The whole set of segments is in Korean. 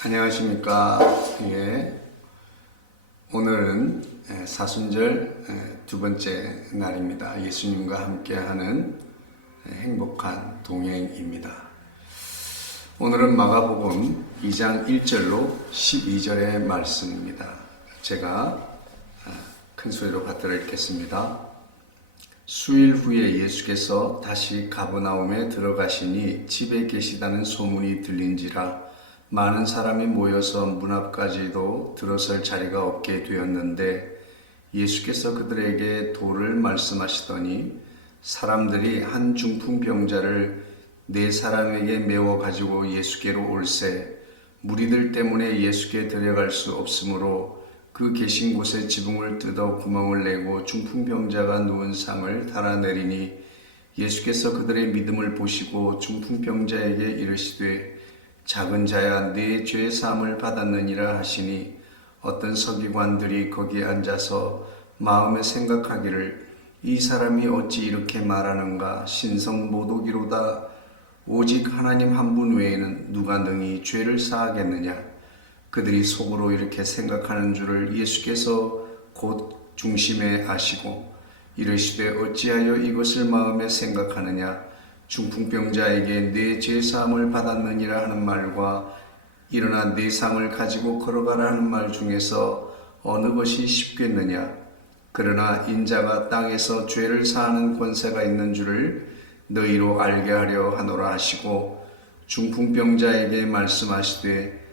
안녕하십니까. 예, 오늘은 사순절 두 번째 날입니다. 예수님과 함께하는 행복한 동행입니다. 오늘은 마가복음 2장 1절로 12절의 말씀입니다. 제가 큰 소리로 받들어 읽겠습니다. 수일 후에 예수께서 다시 가버나움에 들어가시니 집에 계시다는 소문이 들린지라 많은 사람이 모여서 문 앞까지도 들어설 자리가 없게 되었는데 예수께서 그들에게 도를 말씀하시더니 사람들이 한 중풍병자를 4사람에게 메워 가지고 예수께로 올세 무리들 때문에 예수께 데려갈 수 없으므로 그 계신 곳에 지붕을 뜯어 구멍을 내고 중풍병자가 누운 상을 달아내리니 예수께서 그들의 믿음을 보시고 중풍병자에게 이르시되 작은 자야 네 죄 사함을 받았느니라 하시니 어떤 서기관들이 거기에 앉아서 마음에 생각하기를 이 사람이 어찌 이렇게 말하는가 신성 모독이로다 오직 하나님 한 분 외에는 누가 능히 죄를 사하겠느냐 그들이 속으로 이렇게 생각하는 줄을 예수께서 곧 중심에 아시고 이르시되 어찌하여 이것을 마음에 생각하느냐 중풍병자에게 내 죄사함을 받았느니라 하는 말과 일어나 네 상을 가지고 걸어가라 하는 말 중에서 어느 것이 쉽겠느냐 그러나 인자가 땅에서 죄를 사하는 권세가 있는 줄을 너희로 알게 하려 하노라 하시고 중풍병자에게 말씀하시되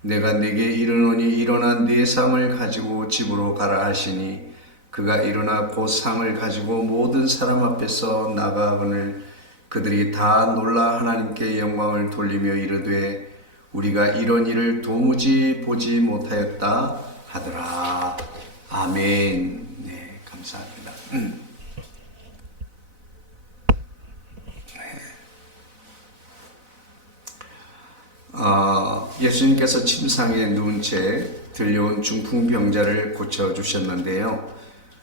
내가 네게 이르노니 일어나 네 상을 가지고 집으로 가라 하시니 그가 일어나 곧 상을 가지고 모든 사람 앞에서 나가거늘 그들이 다 놀라 하나님께 영광을 돌리며 이르되 우리가 이런 일을 도무지 보지 못하였다 하더라. 아멘. 네, 감사합니다. 예수님께서 침상에 누운 채 들려온 중풍병자를 고쳐주셨는데요.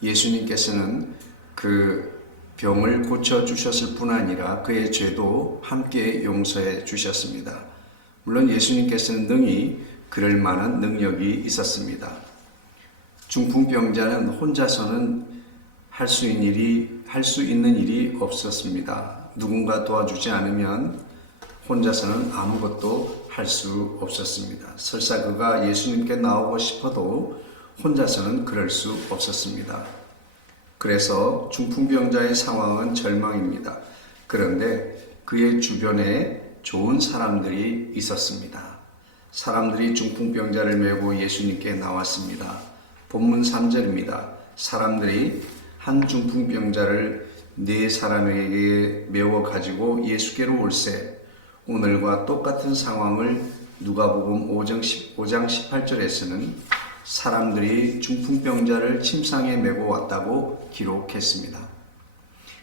예수님께서는 그 병을 고쳐주셨을 뿐 아니라 그의 죄도 함께 용서해 주셨습니다. 물론 예수님께서는 능히 그럴 만한 능력이 있었습니다. 중풍병자는 혼자서는 할 수 있는 일이 없었습니다. 누군가 도와주지 않으면 혼자서는 아무것도 할 수 없었습니다. 설사 그가 예수님께 나오고 싶어도 혼자서는 그럴 수 없었습니다. 그래서 중풍병자의 상황은 절망입니다. 그런데 그의 주변에 좋은 사람들이 있었습니다. 사람들이 중풍병자를 메고 예수님께 나왔습니다. 본문 3절입니다. 사람들이 한 중풍병자를 4사람에게 메워 가지고 예수께로 올세 오늘과 똑같은 상황을 누가복음 5장 18절에서는 사람들이 중풍병자를 침상에 메고 왔다고 기록했습니다.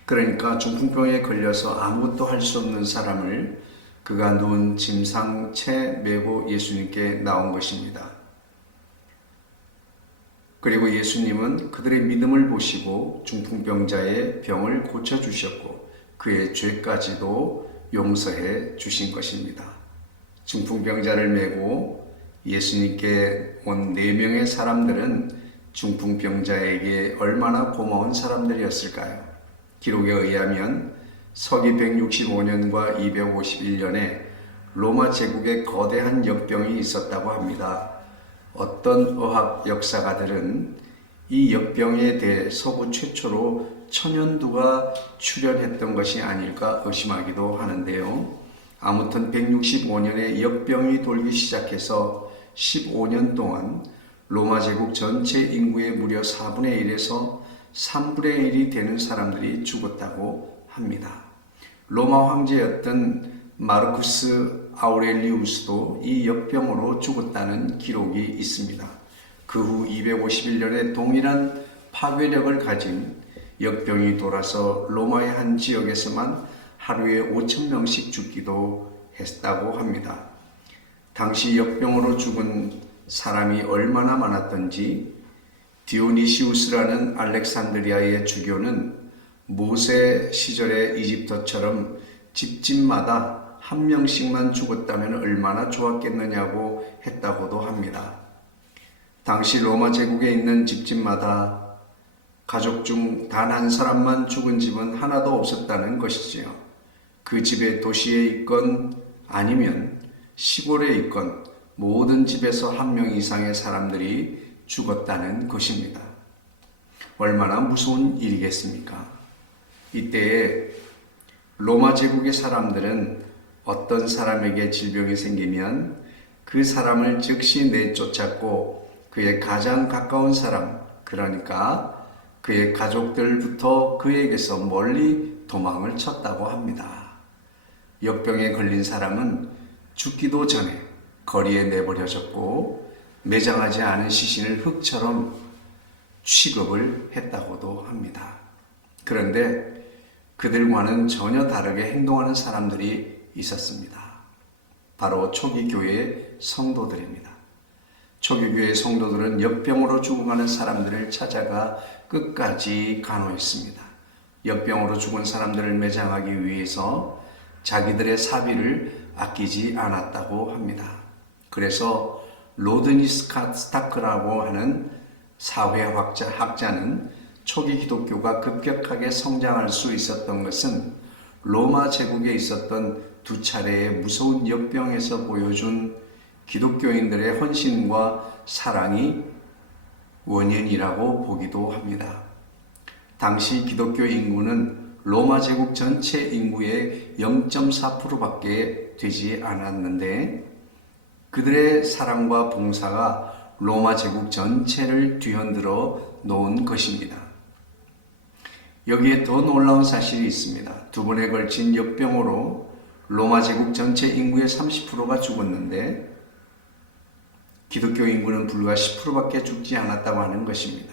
그러니까 중풍병에 걸려서 아무것도 할 수 없는 사람을 그가 누운 침상채 메고 예수님께 나온 것입니다. 그리고 예수님은 그들의 믿음을 보시고 중풍병자의 병을 고쳐주셨고 그의 죄까지도 용서해 주신 것입니다. 중풍병자를 메고 예수님께 온 4명의 사람들은 중풍병자에게 얼마나 고마운 사람들이었을까요? 기록에 의하면 서기 165년과 251년에 로마 제국에 거대한 역병이 있었다고 합니다. 어떤 의학 역사가들은 이 역병에 대해 서구 최초로 천연두가 출현했던 것이 아닐까 의심하기도 하는데요. 아무튼 165년에 역병이 돌기 시작해서 15년 동안 로마 제국 전체 인구의 무려 4분의 1에서 3분의 1이 되는 사람들이 죽었다고 합니다. 로마 황제였던 마르쿠스 아우렐리우스도 이 역병으로 죽었다는 기록이 있습니다. 그 후 251년에 동일한 파괴력을 가진 역병이 돌아서 로마의 한 지역에서만 하루에 5,000명씩 죽기도 했다고 합니다. 당시 역병으로 죽은 사람이 얼마나 많았던지 디오니시우스라는 알렉산드리아의 주교는 모세 시절의 이집트처럼 집집마다 한 명씩만 죽었다면 얼마나 좋았겠느냐고 했다고도 합니다. 당시 로마 제국에 있는 집집마다 가족 중 단 한 사람만 죽은 집은 하나도 없었다는 것이지요. 그 집에 도시에 있건 아니면 시골에 있건 모든 집에서 한 명 이상의 사람들이 죽었다는 것입니다. 얼마나 무서운 일이겠습니까? 이때에 로마 제국의 사람들은 어떤 사람에게 질병이 생기면 그 사람을 즉시 내쫓았고 그의 가장 가까운 사람, 그러니까 그의 가족들부터 그에게서 멀리 도망을 쳤다고 합니다. 역병에 걸린 사람은 죽기도 전에 거리에 내버려졌고 매장하지 않은 시신을 흙처럼 취급을 했다고도 합니다. 그런데 그들과는 전혀 다르게 행동하는 사람들이 있었습니다. 바로 초기 교회의 성도들입니다. 초기 교회의 성도들은 역병으로 죽어가는 사람들을 찾아가 끝까지 간호했습니다. 역병으로 죽은 사람들을 매장하기 위해서 자기들의 사비를 아끼지 않았다고 합니다. 그래서 로드니 스타크라고 하는 사회학자는 초기 기독교가 급격하게 성장할 수 있었던 것은 로마 제국에 있었던 두 차례의 무서운 역병에서 보여준 기독교인들의 헌신과 사랑이 원인이라고 보기도 합니다. 당시 기독교 인구는 로마 제국 전체 인구의 0.4%밖에 되지 않았는데 그들의 사랑과 봉사가 로마 제국 전체를 뒤흔들어 놓은 것입니다. 여기에 더 놀라운 사실이 있습니다. 두 번에 걸친 역병으로 로마 제국 전체 인구의 30%가 죽었는데 기독교 인구는 불과 10%밖에 죽지 않았다고 하는 것입니다.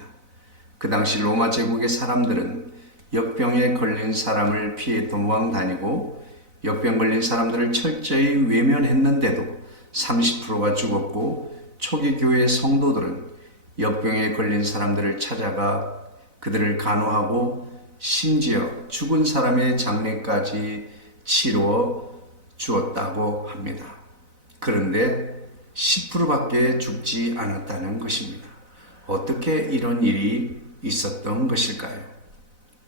그 당시 로마 제국의 사람들은 역병에 걸린 사람을 피해 도망 다니고 역병 걸린 사람들을 철저히 외면했는데도 30%가 죽었고 초기 교회의 성도들은 역병에 걸린 사람들을 찾아가 그들을 간호하고 심지어 죽은 사람의 장례까지 치루어 주었다고 합니다. 그런데 10%밖에 죽지 않았다는 것입니다. 어떻게 이런 일이 있었던 것일까요?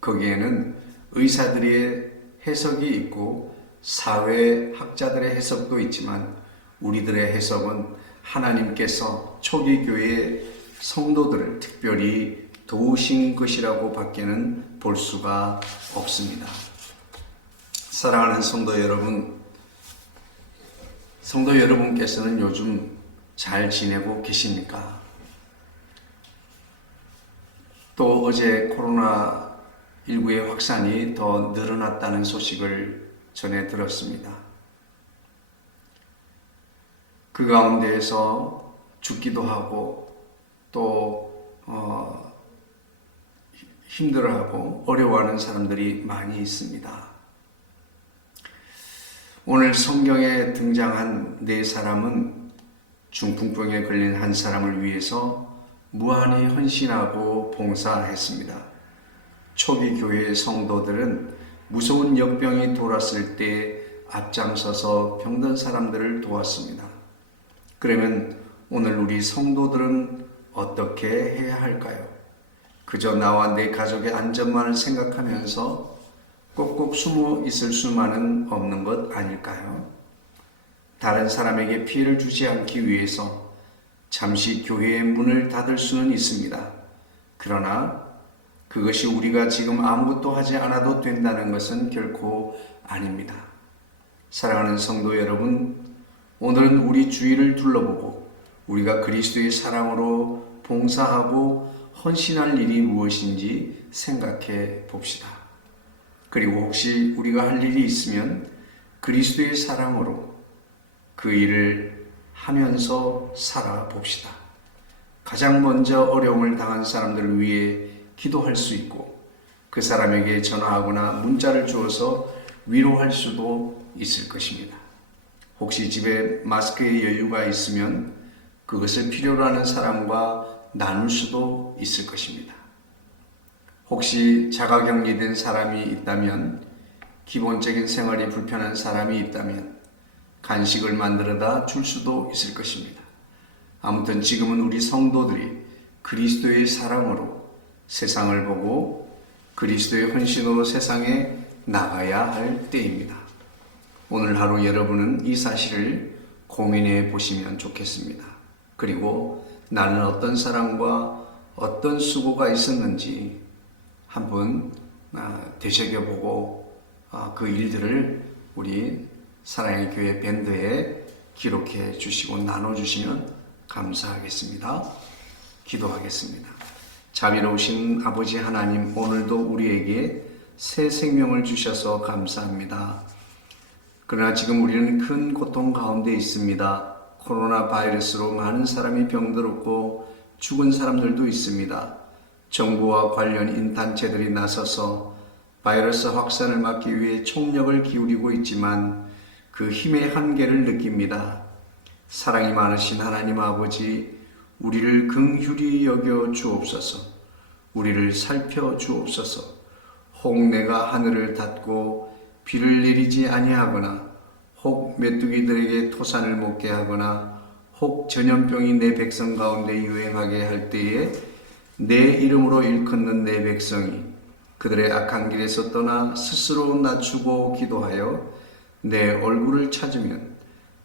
거기에는 의사들의 해석이 있고 사회학자들의 해석도 있지만 우리들의 해석은 하나님께서 초기 교회의 성도들을 특별히 도우신 것이라고 밖에는 볼 수가 없습니다. 사랑하는 성도 여러분께서는 요즘 잘 지내고 계십니까? 또 어제 코로나19의 확산이 더 늘어났다는 소식을 전해 들었습니다. 그 가운데에서 죽기도 하고 또 힘들어하고 어려워하는 사람들이 많이 있습니다. 오늘 성경에 등장한 네 사람은 중풍병에 걸린 한 사람을 위해서 무한히 헌신하고 봉사했습니다. 초기 교회의 성도들은 무서운 역병이 돌았을 때 앞장서서 병든 사람들을 도왔습니다. 그러면 오늘 우리 성도들은 어떻게 해야 할까요? 그저 나와 내 가족의 안전만을 생각하면서 꼭꼭 숨어 있을 수만은 없는 것 아닐까요? 다른 사람에게 피해를 주지 않기 위해서 잠시 교회의 문을 닫을 수는 있습니다. 그러나 그것이 우리가 지금 아무것도 하지 않아도 된다는 것은 결코 아닙니다. 사랑하는 성도 여러분, 오늘은 우리 주위를 둘러보고 우리가 그리스도의 사랑으로 봉사하고 헌신할 일이 무엇인지 생각해 봅시다. 그리고 혹시 우리가 할 일이 있으면 그리스도의 사랑으로 그 일을 하면서 살아봅시다. 가장 먼저 어려움을 당한 사람들을 위해 기도할 수 있고 그 사람에게 전화하거나 문자를 주어서 위로할 수도 있을 것입니다. 혹시 집에 마스크의 여유가 있으면 그것을 필요로 하는 사람과 나눌 수도 있을 것입니다. 혹시 자가격리된 사람이 있다면, 기본적인 생활이 불편한 사람이 있다면 간식을 만들어다 줄 수도 있을 것입니다. 아무튼 지금은 우리 성도들이 그리스도의 사랑으로 세상을 보고 그리스도의 헌신으로 세상에 나가야 할 때입니다. 오늘 하루 여러분은 이 사실을 고민해 보시면 좋겠습니다. 그리고 나는 어떤 사랑과 어떤 수고가 있었는지 한번 되새겨보고 그 일들을 우리 사랑의 교회 밴드에 기록해 주시고 나눠주시면 감사하겠습니다. 기도하겠습니다. 자비로우신 아버지 하나님, 오늘도 우리에게 새 생명을 주셔서 감사합니다. 그러나 지금 우리는 큰 고통 가운데 있습니다. 코로나 바이러스로 많은 사람이 병들었고 죽은 사람들도 있습니다. 정부와 관련인 단체들이 나서서 바이러스 확산을 막기 위해 총력을 기울이고 있지만 그 힘의 한계를 느낍니다. 사랑이 많으신 하나님 아버지, 우리를 긍휼히 여겨 주옵소서. 우리를 살펴 주옵소서. 혹 내가 하늘을 닫고 비를 내리지 아니하거나 혹 메뚜기들에게 토산을 먹게 하거나 혹 전염병이 내 백성 가운데 유행하게 할 때에 내 이름으로 일컫는 내 백성이 그들의 악한 길에서 떠나 스스로 낮추고 기도하여 내 얼굴을 찾으면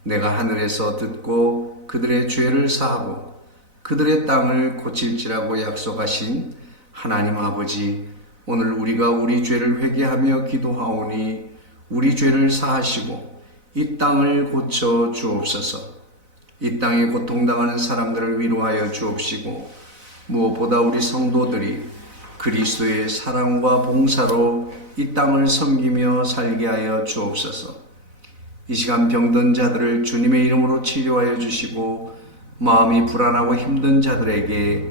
내가 하늘에서 듣고 그들의 죄를 사하고 그들의 땅을 고칠지라고 약속하신 하나님 아버지, 오늘 우리가 우리 죄를 회개하며 기도하오니 우리 죄를 사하시고 이 땅을 고쳐 주옵소서. 이 땅에 고통당하는 사람들을 위로하여 주옵시고 무엇보다 우리 성도들이 그리스도의 사랑과 봉사로 이 땅을 섬기며 살게 하여 주옵소서. 이 시간 병든 자들을 주님의 이름으로 치료하여 주시고 마음이 불안하고 힘든 자들에게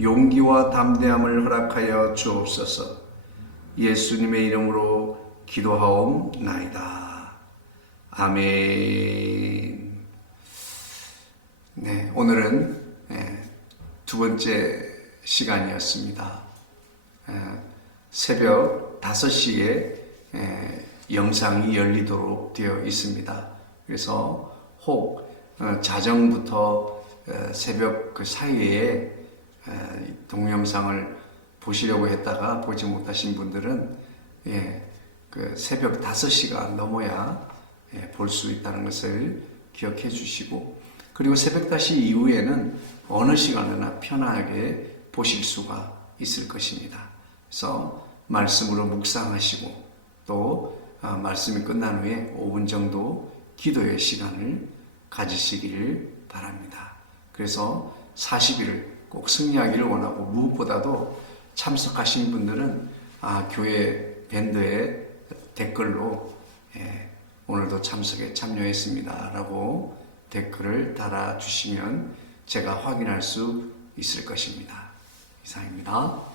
용기와 담대함을 허락하여 주옵소서. 예수님의 이름으로 기도하옵나이다. 아멘. 네, 오늘은 두 번째 시간이었습니다. 새벽 5시에 영상이 열리도록 되어 있습니다. 그래서 혹 자정부터 새벽 그 사이에 동영상을 보시려고 했다가 보지 못하신 분들은 그 새벽 5시가 넘어야 볼 수 있다는 것을 기억해 주시고, 그리고 새벽 5시 이후에는 어느 시간이나 편하게 보실 수가 있을 것입니다. 그래서 말씀으로 묵상하시고 또 말씀이 끝난 후에 5분 정도 기도의 시간을 가지시기를 바랍니다. 그래서 40일을 꼭 승리하기를 원하고, 무엇보다도 참석하신 분들은 교회 밴드에 댓글로 오늘도 참석에 참여했습니다 라고 댓글을 달아주시면 제가 확인할 수 있을 것입니다. 이상입니다.